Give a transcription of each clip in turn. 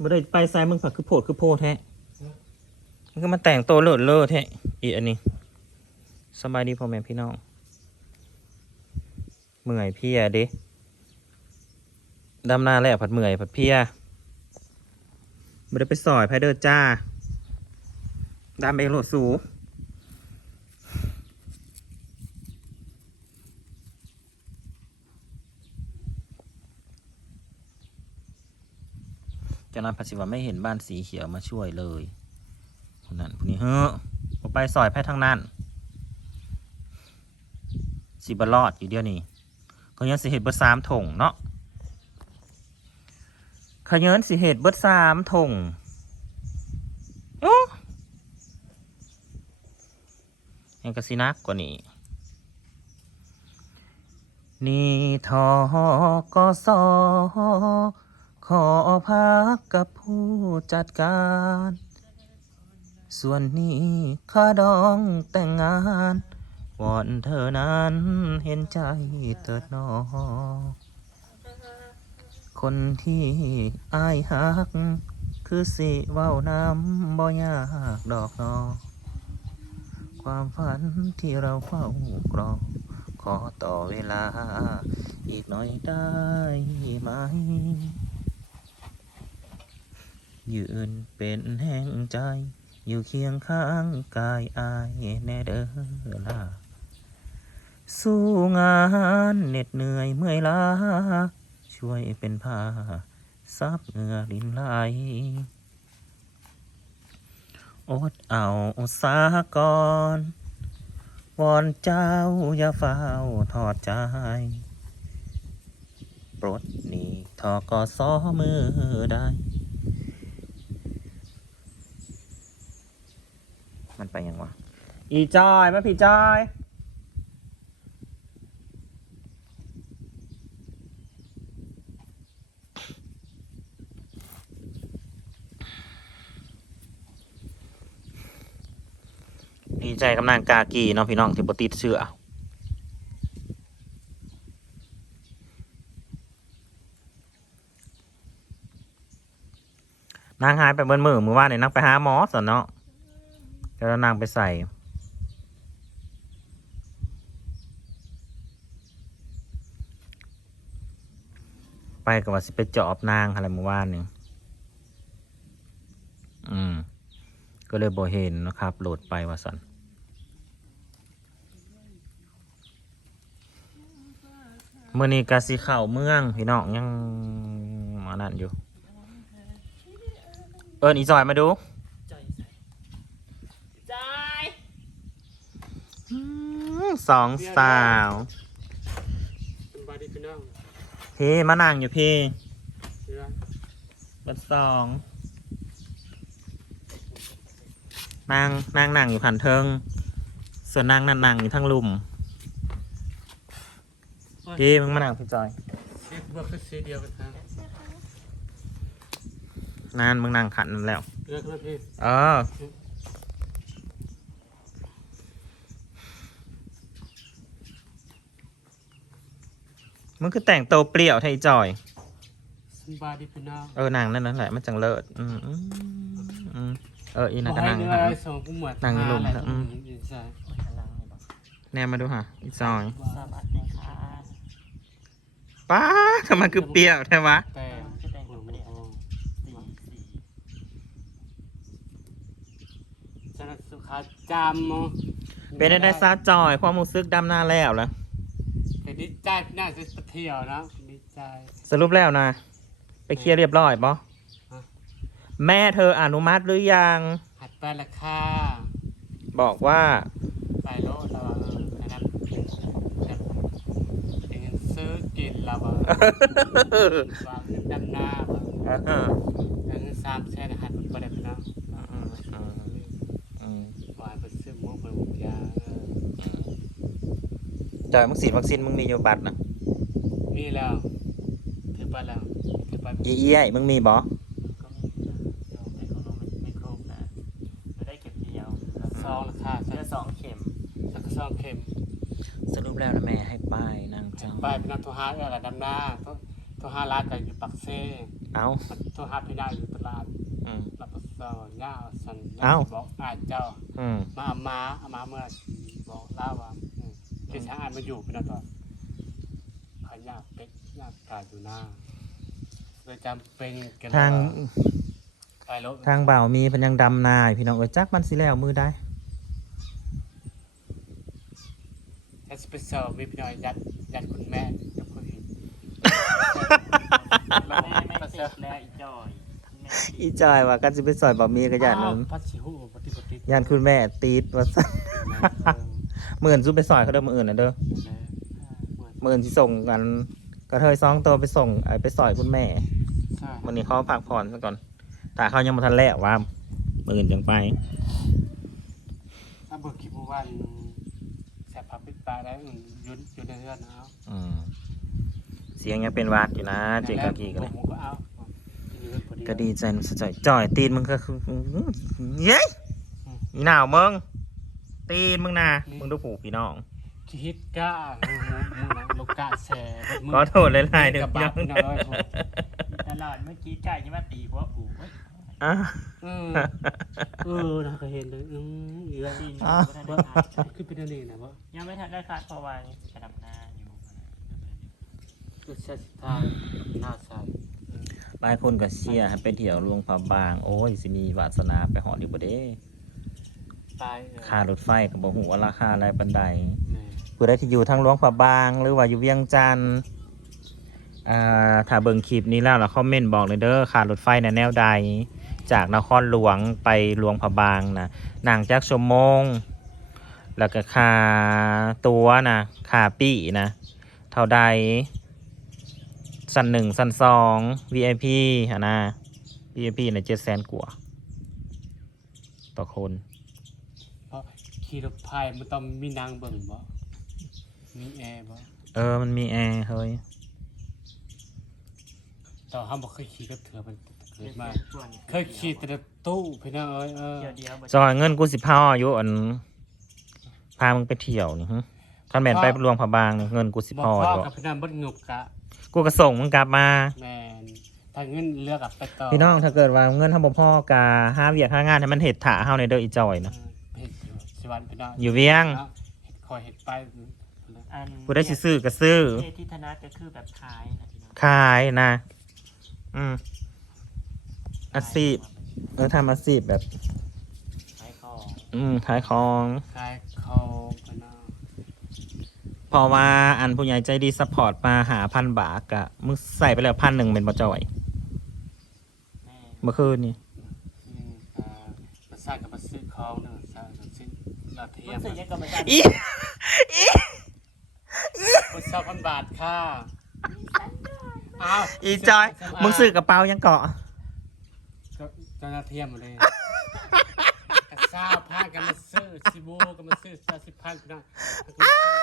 บ่ได้ไปไซมึงผักคือโพดคือโพดแท้มันก็มาแต่งโตเลิศเลิศแท้อีอันนี้สบายดีพ่อแม่พี่น้องเมื่อยเพียเด้ดำหน้าแล้วผัดเมื่อยผัดเพียบ่ได้ไปสอยไพเดอร์จ้าดำเองโหลดสูง จ้านั้นพัสิว่าไม่เห็นบ้านสีเขียวมาช่วยเลยคนนั้นคนนี้เฮ้อผมไปสอยแพทย์ทางนั้นสิบรอดอยู่เดียวนี้ขยังสิเหตุเบิดสามถงเนาะขยังสิเหตุเบิดสามถงโอ้ยังกะสินักกว่านี้นี่ทอก็สอ ขอพักกับผู้จัดการ ส่วนนี้ค่าดองแต่งงาน วอนเธอนั้นเห็นใจเถิดนอ คนที่อายหัก คือสิเว้าน้ำบ่ยากดอกนอ ความฝันที่เราเฝ้ากรอขอต่อเวลา อีกหน่อยได้ไหม ยืนเป็นแห่งใจ อยู่เคียงข้างกายอายแน่เด้อล่ะสู้งานเหน็ดเหนื่อยเมื่อยล้า ช่วยเป็นผ้าซับเหงื่อลินไหลอดเอาสาก่อนวอนเจ้าอย่าเฝ้าทอดใจปลดหนี้ทอกอซ้อมือได้ มันไปยังวะ อีจอยมาพี่จอย ดีใจกับนางกากีเนาะพี่น้องที่บติดเสื้ออนางหายไปเมื่อมือมือว่านเนี่ยนางไปหาหมอสนเนาะ แล้วนางไปใส่ ไปกับว่าสิไปจอบนางอะไรเมื่อวานนี่อืม ก็เลยบ่เห็นนะครับ โหลดไปว่าสันเมื่อนี้กาสีเข่าเมืองพี่น้องยังมานั่นอยู่ เอิญอีจอยมาดู ใจ อืม สองสาวเป็นบาดีพี่น้องพี่มานั่งอยู่พี่เรือบัดสองนางนางนั่งอยู่ขันเทิง ส่วนนางนั่นนั่งอยู่ทั้งลุมพี่มึงมานั่งพี่จอยเสียบวกคือเสียเดียวกันทางนานมึงนั่งขันนั่นแล้วเรือขึ้นมาพี่เออ มึงคือแต่งตัวเปรี้ยวไทยจอยสบายดีพี่น้องเออนางนั่นนั่นแหละมันจังเลิศอืมอืมอืมเอออีนางก็ให้นั่งเนื้อหาอะไรส่งกูหมดนั่งอยู่ลมอะไรอืมอยู่ใช่แนมมาดูฮะอีจอยสวัสดีค่ะป้าทำไมคือเปรี้ยวแท้วะแต่จะแต่งตัวไม่ได้สีสีฉันสุขาจำเป็นได้ได้ซาจอยความรู้สึกดำหน้าแล้วแล้ว แต่ดีใจพี่น่าจะไปเที่ยวนะดีใจ สรุปแล้วนะ ไปเคลียร์เรียบร้อยปะฮะ แม่เธออนุมัติหรือยัง หัดไปละค่ะ บอกว่าไปโลดแล้วเอออันนั้นแบบเป็นเงินซื้อกินแล้วอะวางเงินดำหน้าว่ะเออเงินสามแสนหัดไปได้พี่น้อง อืมอืมอืม วายไปซื้อหมูไปหมูยาเออ จอยมึงฉีดวัคซีนมึงมีอยู่บัตรนะมีแล้วถือไปแล้วถือไปอีเอี้ยมึงมีบอก็มีเดี๋ยวไอ้ของน้องมันไม่ครบนะไม่ได้เข็มเดียวซองราคาเสื้สัอกสองเข็มสักซองเข็มสรุปแล้วนะแม่ให้ป้ายนางเจ้าไปเป็นนักโทรหาเออกับดำหน้าโทรโทรหาร้านกันอยู่ปักเซ่เอามันโทรหาพี่นายอยู่ตลาดอืมรับประสอนย่าสันเอ้าบอกอาเจ้าอืมมาเอามาเอามาเมื่อบอกเล่าว่า อืมเดี๋ยวช้างอ่านมาอยู่พี่นายต่อขายากเป็ดยากกาดอยู่หน้าเลยจำเป็นกันทางไปรถทางเบามีเพันยังดำนาอยู่พี่น้องเอ้ยจักมันสิแล้วมือได้เอสเปรสโซ่มีพี่น้อยยัดยัดคุณแม่ยกคนอื่นแม่ไม่ติดแล้วอีจอยแม่อีจอยว่ากันสิไปซอยเบามีก็ย่านนั้นพัดชิหูปฏิปฏิย่านคุณแม่ตีดว่าซั่น หมื่นซุปไปซอยเขาเด้อมื้ออื่นน่ะเด้อหมื่นสิส่งกันกระเทยสองตัวไปส่งไอ้ไปซอยคุณแม่ใช่วันนี้เขาพักผ่อนซะก่อนแต่เขายังบ่ทันแล้วว่ามื้ออื่นจังไปถ้าเบิกคิดว่าแสบพับปิดตาได้อืมอยืนอยู่ในเรือนเอาอืมเสียงยังเป็นหวัดอยู่นะเจกากีกันเลยผมก็เอาอยู่พอดีก็ดีใจนุสจ่อยจ่อยตีนมึงก็คือเย้ยอีหนาวมึง ตีนมึงนะมึงดูผูกพี่น้องคิดก้ามือมือนะลูกกาแสบมืขอโทษหลายๆเด้อกับพี่บาน้องพี่น้อยตลอดเมื่อกี้ไก่ยังมาตีหัวกูเว้ยอะเออเออนะเคยเห็นเลยอืมเยอะตีนะขึ้นไปนั่นเองนะว่ายังไม่ทันได้ขาดเพราะว่าจะดำหน้าอยู่ก็ใช้สิทางหน้าใสหลายคนก็เชียร์ให้ไปเที่ยวหลวงพระบาง โอ้ยสิมีวาสนาไปหอดอยู่บ่เด้ ตายเออค่ารถไฟก็บ่ฮู้ว่าราคาอะไรปานใดแม่ผู้ใดที่อยู่ทางหลวงพระบาง หรือว่าอยู่เวียงจันทน์อ่าถ้าเบิ่งคลิปนี้แล้วเราคอมเมนต์บอกเลยเด้อค่ารถไฟในะแนวใด จากนครหลวงไปหลวงพระบางนะนั่งจากชั่วโมง แล้วก็ค่าตัวนะค่าปี้นะ เท่าใด สันหนึ่งสันสอง VIP ฮะนะ VIP นะเจ็ดแสนกว่า ต่อคนเพราะ ขี่รถไฟมันต้องมีนางเบิ่งบ่มีแอร์บ่เออมันมีแอร์เฮ้ยแต่ห้ามบอกเคยขี่ก็เถื่อมันเกิดมาส่วนเคยขี่แต่ตู้พี่น้องเอ้ยเออเดียวเดียวจอยเงินกูสิพาอายุอันพามึงไปเที่ยวนี่ฮะคันแม่นไปหลวงพระบางนี่เงินกูสิบพออกพ่ออยู่กับพี่น้องบดงุกกะกูก็ส่งมึงกลับมาแมนถ้าเงินเลือกกับไปต่อพี่น้องถ้าเกิดว่าเงินทำบ่พ่อกาห้าเวียกห้างานให้มันเห็ดถาเฮาในเด้ออีจอยนะ เออเห็ดสวรรค์พี่น้องอยู่เวียงเนาะเห็ดคอยเห็ดไปอันกูได้สิซื้อก็ซื้อเทที่ธนัทก็คือแบบขายนะพี่น้องขายนะ อืมอาชีพเออทำอาชีพแบบ ขายของอืมขายของคลายเขาพี่น้องเพราะว่าอันผู้ใหญ่ใจดีซัพพอร์ตมาหาพันบาทกะมึงใส่ไปแล้วพันหนึ่งเป็นบ่จอยแม่เมื่อคืนนี่อืมอ่ามาสร้างกับมาซื้อของเนาะ สร้างกับซื้อลาเทียรู้มสึกยังกับมันจะอีคนสองพันบาทค่ะอ้าวอีจอย มึงซื้อกระเป๋ายังเกาะก็ก็ลาเทียมหมดเลยกระซ่าผ้ากันมาซื้อซิบูกันมาซื้อซาสิบพันพี่น้องก็คือซื้อ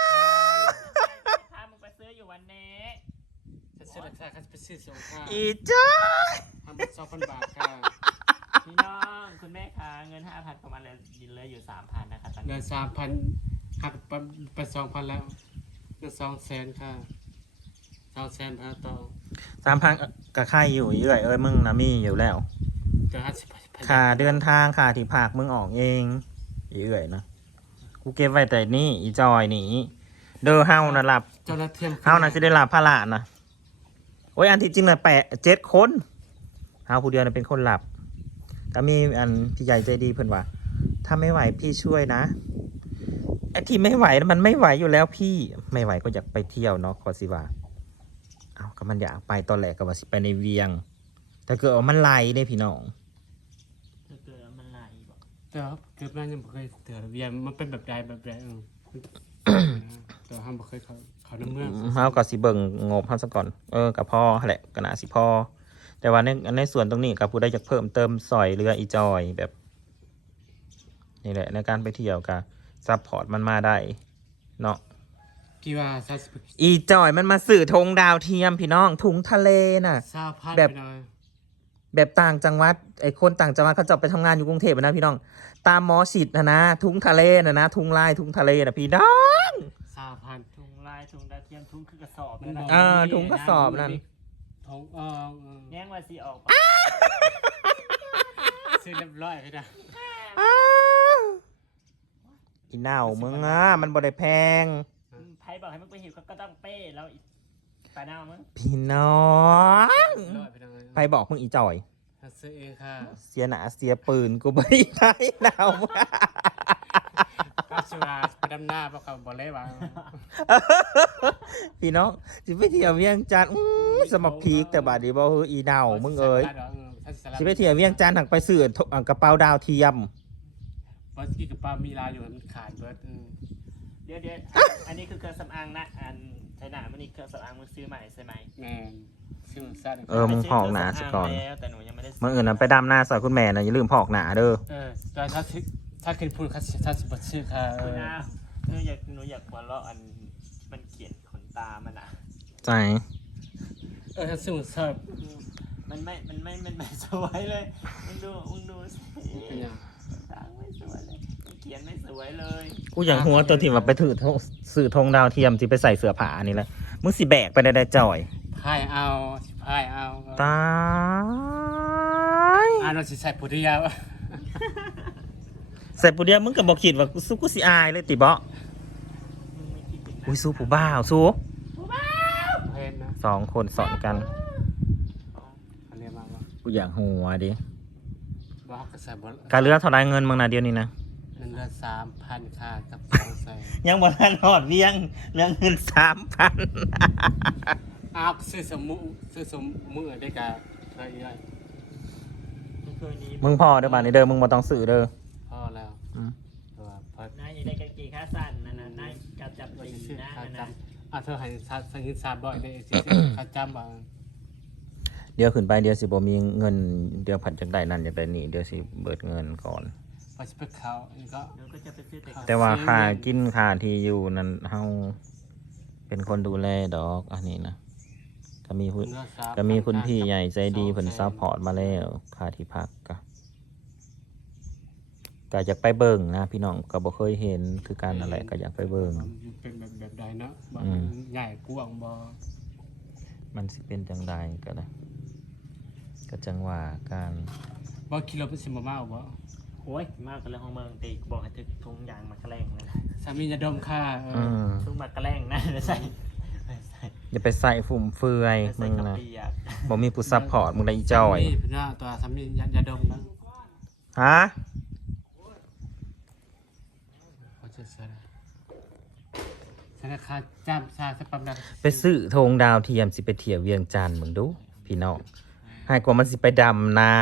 ผ้าพามึงไปซื้ออยู่วันนี้ฉันซื้อราคาคันไปซื้อสองค่าอีจอยทำเป็นสองพันบาทค่ะ พี่น้องคุณแม่คะเงินห้าพันประมาณเลยดินเลยอยู่สามพันนะคะตอนเงินี้นสามพันหักไปไปสองพันแล้วเงินสองแสนค่ะสองแสนพันต่อสามพันกะค่ายอยู่เยื่อยเอ้ยมึงนะมีอยู่แล้วจะห้าสิบพันค่าเดินทางค่าที่พักมึงออกเองอีเอื่อยนะกูเก็บไว้แต่นี่อีจอยนี่เด้อเฮานะหลับเจ้าหน้าที่เฮานะสิได้หลับพระละนะโอ้ยอันที่จริงน่ะแปดเจ็ดคนเฮาผู้เดียวน่ะเป็นคนหลับ แต่มีอันพี่ใหญ่ใจดีเพิ่นว่า ถ้าไม่ไหวพี่ช่วยนะไอ้ที่ไม่ไหวน่ะมันไม่ไหวอยู่แล้วพี่ไม่ไหวก็อยากไปเที่ยวเนาะขอสิว่าเอาก็มันอยากไปตอนแรกก็ว่าสิไปในเวียง แต่เกิดว่ามันไล่เด้พี่น้องถ้าเกิดมันไหลบอกแต่ว่าเกิดมายังไม่เคยเตือนเวียนมันเป็นแบบใดแบบใดเออแต่ห้ามบ่เคยเขาเขาน้ำเมืองเฮาก็สิเบิ่งงบเฮาซะก่อนเออกับพ่อแหละก็น่าสิพ่อ แต่ว่าในในส่วนตรงนี้กับผู้ใดอยากเพิ่มเติมสอยเรืออีจอยแบบนี่แหละในการไปเที่ยวกับซัพพอร์ตมันมาได้เนาะกี่ว่าซาสิบอีจอยมันมาสื่อธงดาวเทียมพี่น้องถุงทะเลน่ะ ซาพันแบบ ไปหน่อยแบบต่างจังหวัดไอ้คนต่างจังหวัดเขาจะออกไปทำงานอยู่กรุงเทพอะนะพี่น้อง ตามหมอสิทธ์นะนะทุงทะเลนะนะทุงลายทุงทะเลนะพี่น้อง ซาพัน ถุงลายถุงดาวเทียมถุงคือกระสอบมันั่นบนะกเออถุงกระสอบนั่นถ ทองเออเออแย่งว่าสิออกไปซื้อเรียบร้อยพี่นะอีเน่ามึงอะมันบ่ได้แพงไพ่บอกให้มึงไปหิวก็ต้องเป้แล้วอีกปลาเน่ามึงพี่น้องเรียบร้อยพี่นะไปบอกมึงอีจ่อยซื้อเองค่ะ เสียหนาเสียปืนกูไม่ได้เน่าก็ สุราไปดำหน้าเพราะเขาบอกเลยว่าพี่น้องสิไปเที่ยวเวียงจันทน์อื้อสมัครพีกแต่บาดนี้บ่เฮ้ยอีเน่ามึงเอ้ยสิไปเที่ยวเวียงจันทน์หักไปซื้อกระเป๋าดาวเทียมบอสกี้กับปลามีลาอยู่มันขาดเบิร์ดเดี๋ยวเดี๋ยวอันนี้คือเครื่องสำอางนะอันใช้หนามันนี่เครื่องสำอางมึงซื้อใหม่ใช่ไหมแมนซึ่งสั้นเออมึงพอกหนาซะก่อนแล้แต่หนูยังไม่ได้มื่ออื่นนั้นไปดำหน้าซอยคุณแม่นะอย่าลืมพอกหนาเด้อเออแต่ถ้าซื้อ ถ้าขึ้นพูดถ้าถ้าสิบชื่อค่ะเอคุณออาหนูอยากหนูอยากหัวเราะอันมันเขียนขนตามันอะ ใจเออถ้าซื้อเสิร์ฟมันไม่ มันไม่ มันไม่สวยเลยมึงดูมึงดูสิเป็นยังตาไม่สวยเลยมันเขียนไม่สวยเลย กูอย่างหัวตัวที่ว่าไปถือธงสื่อธงดาวเทียมที่ไปใส่เสื้อผ้านี่แหละมึงสิแบกไปได้ได้จ่อยพายเอาพายเอาตายอ่านว่าสิใส่ปุริยา ใส่ปูเดียวมึงก็บอกคิดว่ากูสู้กูสิอายเลยติบ่มึงไม่คิดถึงอุ้ยสู้ผู้บ้าวสู้เพนนะสองคนสอนกันอันนี้มาว่ากูอยากหัวดิบอกก็ใส่บอลการเลือกเท่าไรเงินมึงนะเดียวนี้นะเงินเดือนสามพันค่ะกับสองแสนยังบ่ทันหอดเวียงเรื่องเงินสามพันอ้าวซื้อสมุซื้อสมุได้กับอะไรอะไรมึงเคยนี้มึงพอเด้อบ้านนี้เด้อมึงบ่ต้องซื้อเด้อ ขาสั้นนั่นน่ะนายจับจับว่าตีจะซื้อนะค่านั่นจน่ะำอะเธอให้ซาสังเกตซาบ่อยได้สิค่าจำบ่เดี๋ยวขึ้นไปเดี๋ยวสิบ่มีเงินเดี๋ยวผัดจังได้นั่นจังได้นี่เดี๋ยวสิเบิดเงินก่อน พอจะไปเขาอันนี้ก็เดี๋ยวก็จะไปซื้อแต่แต่ว่าค่ากินค่าที่อยู่นั้นเฮาเป็นคนดูแลดอกอันนี้นะก็มีผู้เงินสามก็มีคุณพี่ใหญ่ใจดีเพิ่นซัพพอร์ตมาแล้วค่าที่พักก็ ก็อยากไปเบิ่งนะพี่น้องก็บ่เคยเห็นคือการอะไรก็อยากไปเบิ่งเป็นแบบแบบใดเนาะบ่อืมใหญ่กว้างบ่มันสิเป็นจังใดก็ได้ก็จังว่าการบ่คิดเราเป็นสิบ่มาบ่โอ้ยมากกันเรื่องของเมืองตีบอกให้ถึกทุงยางมากระแลงนั่นน่ะสามีจะดมค่าเออือมทุงมากระแลงนั่นน่ะใส่ใส่อย่าไปใส่ฟุ่มเฟือยใส่มึงกระนะเปียกบ่มีผู้ซัพพอร์ตมึงได้อีจอยสามีเพิ่นว่าตัวสามียาอย่าดมนะฮะ เขาจะเสีย ธนาคารจำซาสปัมนัไปซื้อธงดาวเทียมสิไปเที่ยวเวียงจันทน์มึงดู พี่น้องให้กว่ามันสิไปดำนา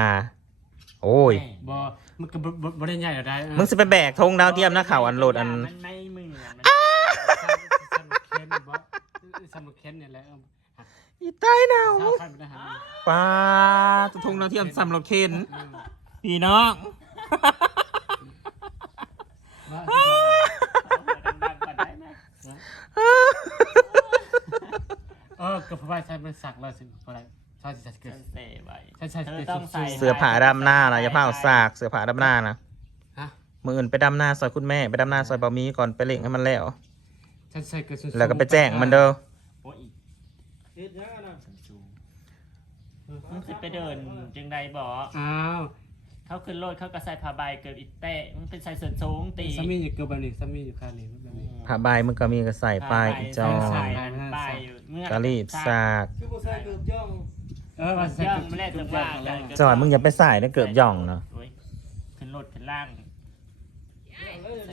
โอ้ยบ่มันก็บ่บ่บ่ได้ใหญ่หรอกได้เออมึงสิไปแบกธงดาวเทียมนะข่าวอันโหลดอัน มันไม่เหมือนมันสมุกเคนบ่สมุกเคนเนี่ยแหละเอออีตายหนาวชาวพันธุ์ทหารป้าธงดาวเทียมสำหรับเคนอืมพี่น้อง ว่า ดังๆก่อนได้ไหม เออ กับพระบาทใช้มันสักแล้วสิอะไรใช่ใช่เกิด เซ่ไว้ใช่ใช่เธอต้องใส่เสือผาดำหน้าล่ะอย่าเผาซากเสือผาดำหน้านะฮะมืออื่นไปดำหน้าซอยคุณแม่ไปดำหน้าซอยบะหมี่ก่อนไปเล่งให้มันแล้ว ใช่ใช่เกิดสูงๆแล้วก็ไปแจ้งมันเด้อโอ้ยอีกสูงมึงสิไปเดินจึงใดบอกอ้าวเขาขึ้นรถเขาก็ใส่ผ้าใบเกิดอิเต้มึงเป็นใส่ส่วนสูงตีสามีอยู่เกิดแบบนี้สามีอยู่ข้างนี้แบบนี้ ผ้าใบมึงก็มีก็ใส่ไปอีจอใส่ยไป เมื่อก็รีบซาก คือบ่ใส่เกือบย่องเออว่าใส่ย่อเกิงดไม่ได้จังว่ากันจอยมึงอย่าไปใส่นะเกือบย่องเนาะโอ้ยขึ้นรถขึ้นล่าง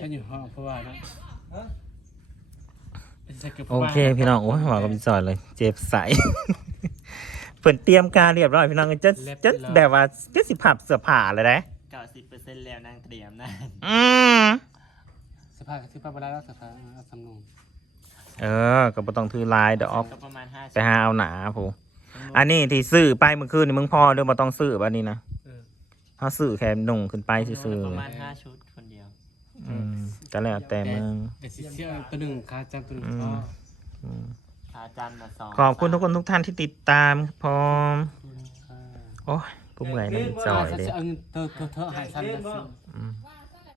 ฉันอยู่ห้องเพราะว่านะใส่เกิดโอเคพี่น้องโอ้ยหวากับพี่จอยเลย เจ็บใสเปิดเตรียมการเรียบร้อยพี่น้องจะจะแบบว่าจะสิผับเสื้อผ้าเลยนะเก้าสิบเปอร์เซ็นต์แล้วนางเตรียมนะอืมสภาพสภาพเวลาแล้วสภาพสำนวน เออ ก็บ่ต้องถือลายดอกก็ประมาณห้าไปหาเอาหนาผู้อันนี้ที่ซื้อไปเมื่อคืนนี่มึงพอเด้อบ่ต้องซื้อบัดนี้นะเออ เฮาซื้อแค่นุ่งขึ้นไปซื่อประมาณห้าชุดคนเดียว ๆอืมก็แล้วแต่มึงเดี๋ยวสิเชื่อตัวหนึ่งค่าจำตัวหนึ่งอืมพ่ออืมอาจารย์มาสอนขอบคุณทุกคนทุกท่านที่ติดตามครับผมโอ้ยกูเมื่อยนะจอยเลยจะเอาเงินเธอเธอเธอหายซ้ำนะสิ อืม